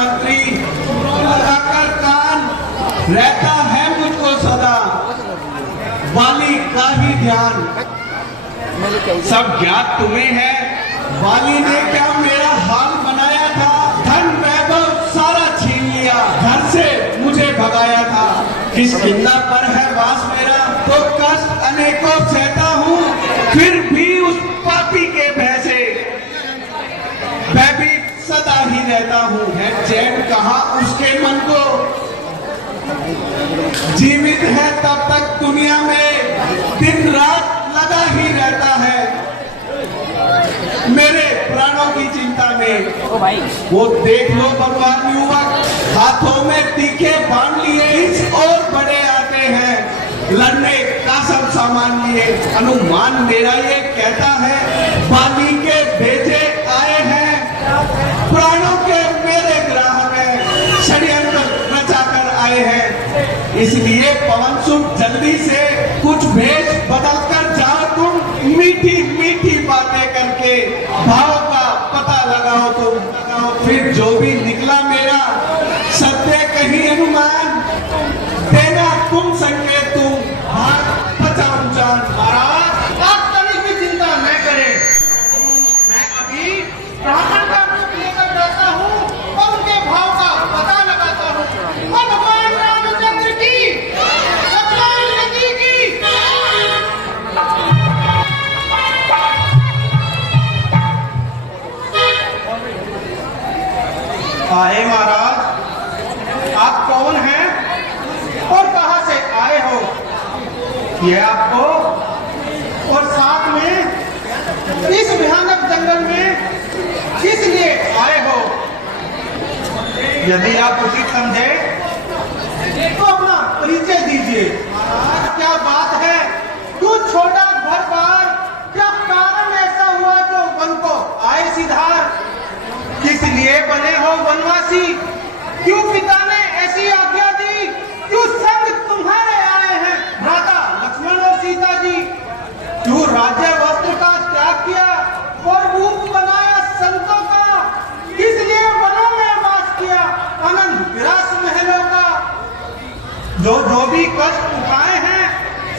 मंत्री लगाकर कान रहता है मुझको सदा वाली का ही ध्यान। सब ज्ञात तुम्हें है वाली ने क्या मेरा हाल बनाया था, धन वैभव सारा छीन लिया, घर से मुझे भगाया था। किष्किंधा पर है वास मेरा तो कष्ट अनेकों सहता हूँ, फिर भी उस पापी के भय से भयभीत सदा ही रहता हूँ। है चैन कहाँ उसके मन को, जीवित है तब तक दुनिया में दिन रात लगा ही रहता है मेरे प्राणों की चिंता में। वो देख लो बलवान युवक हाथों में तीखे बांध लिए, इस और बड़े आते हैं लड़ने का सब सामान लिए। अनुमान मेरा ये कहता है वाली के भेजे आए हैं, प्राणों के मेरे ग्राह में षड्यंत्र रचा कर आए हैं। इसलिए पवन सुत जल्दी से कुछ भेष बदल कर जाओ तुम, मीठी मीठी बातें करके भाव का पता लगाओ तुम। फिर जो भी निकला मेरा सत्य कहीं अनुमान, देना तुम संकेत तुम हाथ बचाओ जान। महाराज आप तनिक भी चिंता न करें, मैं अभी ब्राह्मण का रूप लेकर जाता हूँ और उनके भाव का पता लगाता हूँ। भगवान रामचंद्र की आए। महाराज आप कौन हैं और कहां से आए हो? ये आपको और साथ में इस भयानक जंगल में किस लिए आए हो? यदि आप उचित समझे तो अपना परिचय दीजिए। महाराज क्या बात है, क्यों छोटा घर बार, क्या कारण ऐसा हुआ जो वन को आए सिधार? किस लिए बने हो वनवासी, क्यों पिता ने ऐसी आज्ञा दी, क्यों संग तुम्हारे आए हैं भ्राता लक्ष्मण और सीता जी? क्यों राज्य वस्त्र का त्याग किया और रूप बनाया संतों का? किस लिए वनों में वास किया आनंद विलास महलों का? जो भी कष्ट उठाए हैं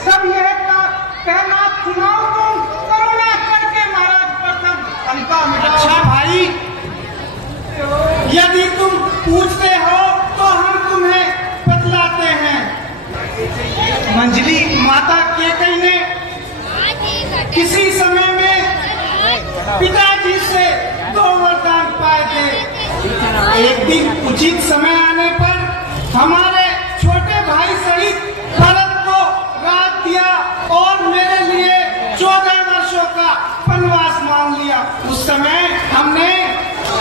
सब यह कहना सुनाओ तुम, करुणा करके महाराज प्रथम शंका मिटाओ। अच्छा भाई, यदि तुम पूछते हो तो हम तुम्हें बतलाते हैं। मंजली माता केकई ने किसी समय में पिताजी से 2 वरदान पाए थे। एक दिन उचित समय आने पर हमारे छोटे भाई सहित भरत को राज दिया और मेरे लिए 14 वर्षों का वनवास मांग लिया। उस समय हमने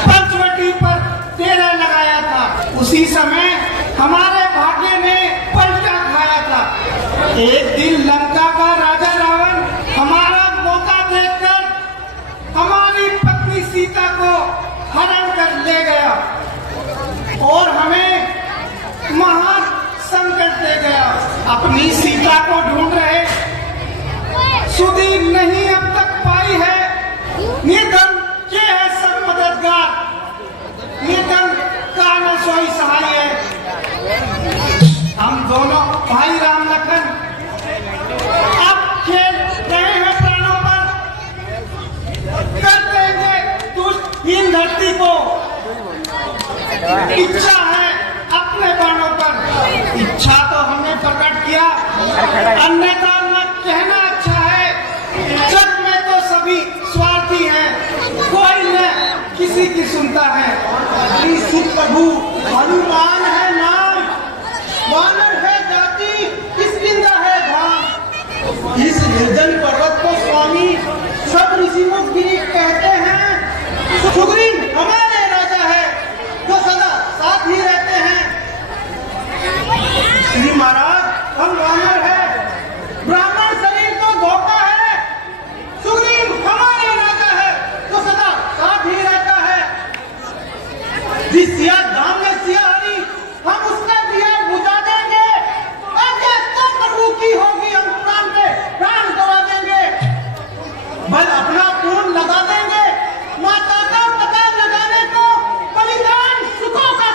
पंचवटी पर डेरा लगाया था, उसी समय हमारे भाग्य ने पलटा खाया था। एक दिन लंका का राजा रावण हमारा मौका देखकर हमारी पत्नी सीता को हरण कर ले गया और हमें महान संकट दे गया। अपनी सीता को ढूंढ रहे, सुधीर नहीं अब तक पाई है। निर्धन के है सब मददगार, निर्धन का न सोई सहाय है। हम दोनों भाई राम लखन अब खेल रहे हैं प्राणों पर, कर देंगे दुष्ट हीन धरती को। इच्छा है अपने प्राणों पर, इच्छा तो हमने प्रकट किया, अन्यथा न कहना अच्छा है। जग में तो सभी स्वार्थी हैं, कोई न किसी की सुनता है। प्रभु हनुमान है नाम, वानर है जाति, किष्किंधा है धाम। इस निर्जन पर्वत को स्वामी सब ऋषि मुनि कहते हैं। सुग्रीव हमारे राजा है जो सदा साथ ही रहते हैं। श्री महाराज हम वानर है, ब्राह्मण शरीर तो धोखा है। सुग्रीव हमारे राजा है जो सदा साथ ही रहता है। जिस सिया धाम में सिया हरी, हम उसका दिया बुझा देंगे। आज्ञा तो प्रभु की होगी, हम प्राण पे प्राण गवा देंगे, बल अपना पूर्ण लगा देंगे। माता का पता लगाने को बलिदान सुखों का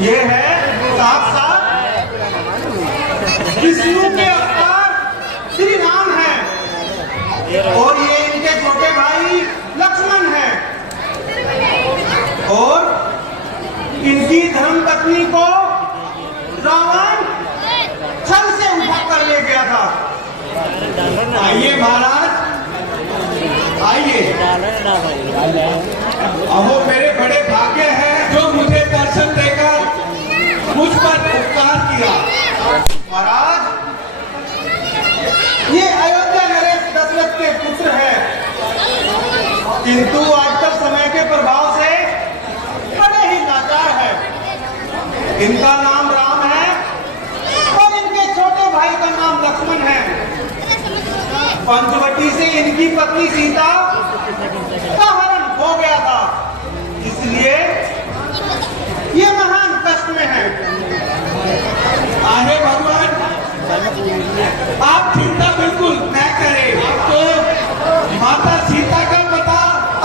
ये है साक्षात विष्णु के अवतार श्री राम हैं और ये इनके छोटे भाई लक्ष्मण हैं और इनकी धर्म पत्नी को रावण छल से उठा कर ले गया था। आइए महाराज, आइए। अहो मेरे बड़े भाग्य हैं जो मुझे दर्शन देकर मुझ पर उपकार किया। महाराज, ये अयोध्या नरेश दशरथ के पुत्र हैं, किंतु आजकल समय के प्रभाव से बड़े ही लाचार है। इनका नाम राम है और इनके छोटे भाई का नाम लक्ष्मण है। पंचवटी से इनकी पत्नी सीता का हरण हो गया था, इसलिए ये महान कष्ट में है। आहे भगवान, आप चिंता बिल्कुल न करें, तो माता सीता का पता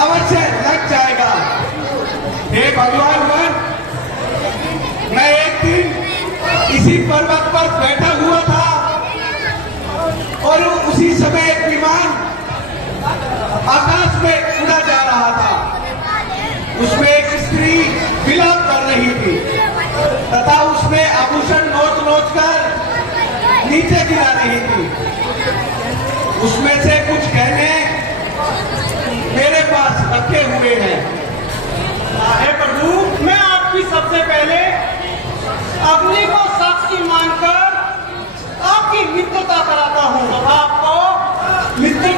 अवश्य लग जाएगा। हे भगवान वन, मैं एक दिन इसी पर्वत पर बैठा हुआ था और उसी समय एक विमान आकाश में उड़ा जा रहा था। उसमें एक स्त्री विलाप कर रही थी तथा उसमें आभूषण नोच नोच कर नीचे गिरा रही थी। उसमें से कुछ गहने मेरे पास रखे हुए हैं। हे प्रभु, मैं आपकी सबसे पहले अग्नि को साक्षी मानकर आपकी मित्रता कराता हूँ, आपको मित्र